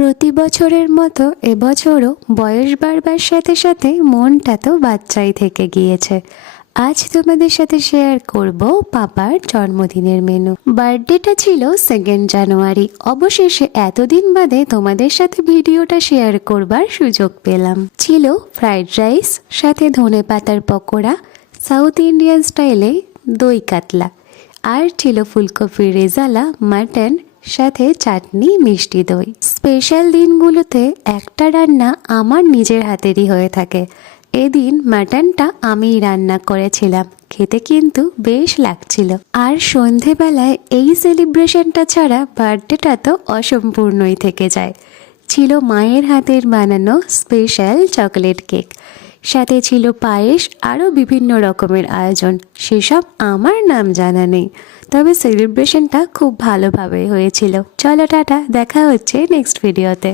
প্রতি বছরের মতো এবছরও বয়স বাড়বার সাথে সাথে মনটা তো বাচ্চাই থেকে গিয়েছে। আজ তোমাদের সাথে শেয়ার করব পাপার জন্মদিনের মেনু। বার্থডেটা ছিল 2 জানুয়ারি। অবশেষে এতদিন বাদে তোমাদের সাথে ভিডিওটা শেয়ার করবার সুযোগ পেলাম। ছিল ফ্রাইড রাইস, সাথে ধনে পাতার পকোড়া, সাউথ ইন্ডিয়ান স্টাইলে দই কাতলা, আর ছিল ফুলকপির রেজালা, মাটন, সাথে চাটনি, মিষ্টি দই। স্পেশাল দিনগুলোতে একটা রান্না আমার নিজের হাতেরই হয়ে থাকে। এদিন মাটনটা আমিই রান্না করেছিলাম, খেতে কিন্তু বেশ লাগছিল। আর সন্ধেবেলায় এই সেলিব্রেশনটা ছাড়া বার্থডেটা তো অসম্পূর্ণই থেকে যায়। ছিল মায়ের হাতের বানানো স্পেশাল চকলেট কেক, সাথে ছিল পায়েস, আরও বিভিন্ন রকমের আয়োজন। সেসব আমার নাম জানা নেই, তবে সেলিব্রেশনটা খুব ভালোভাবে হয়েছিল। চলো টাটা, দেখা হচ্ছে নেক্সট ভিডিওতে।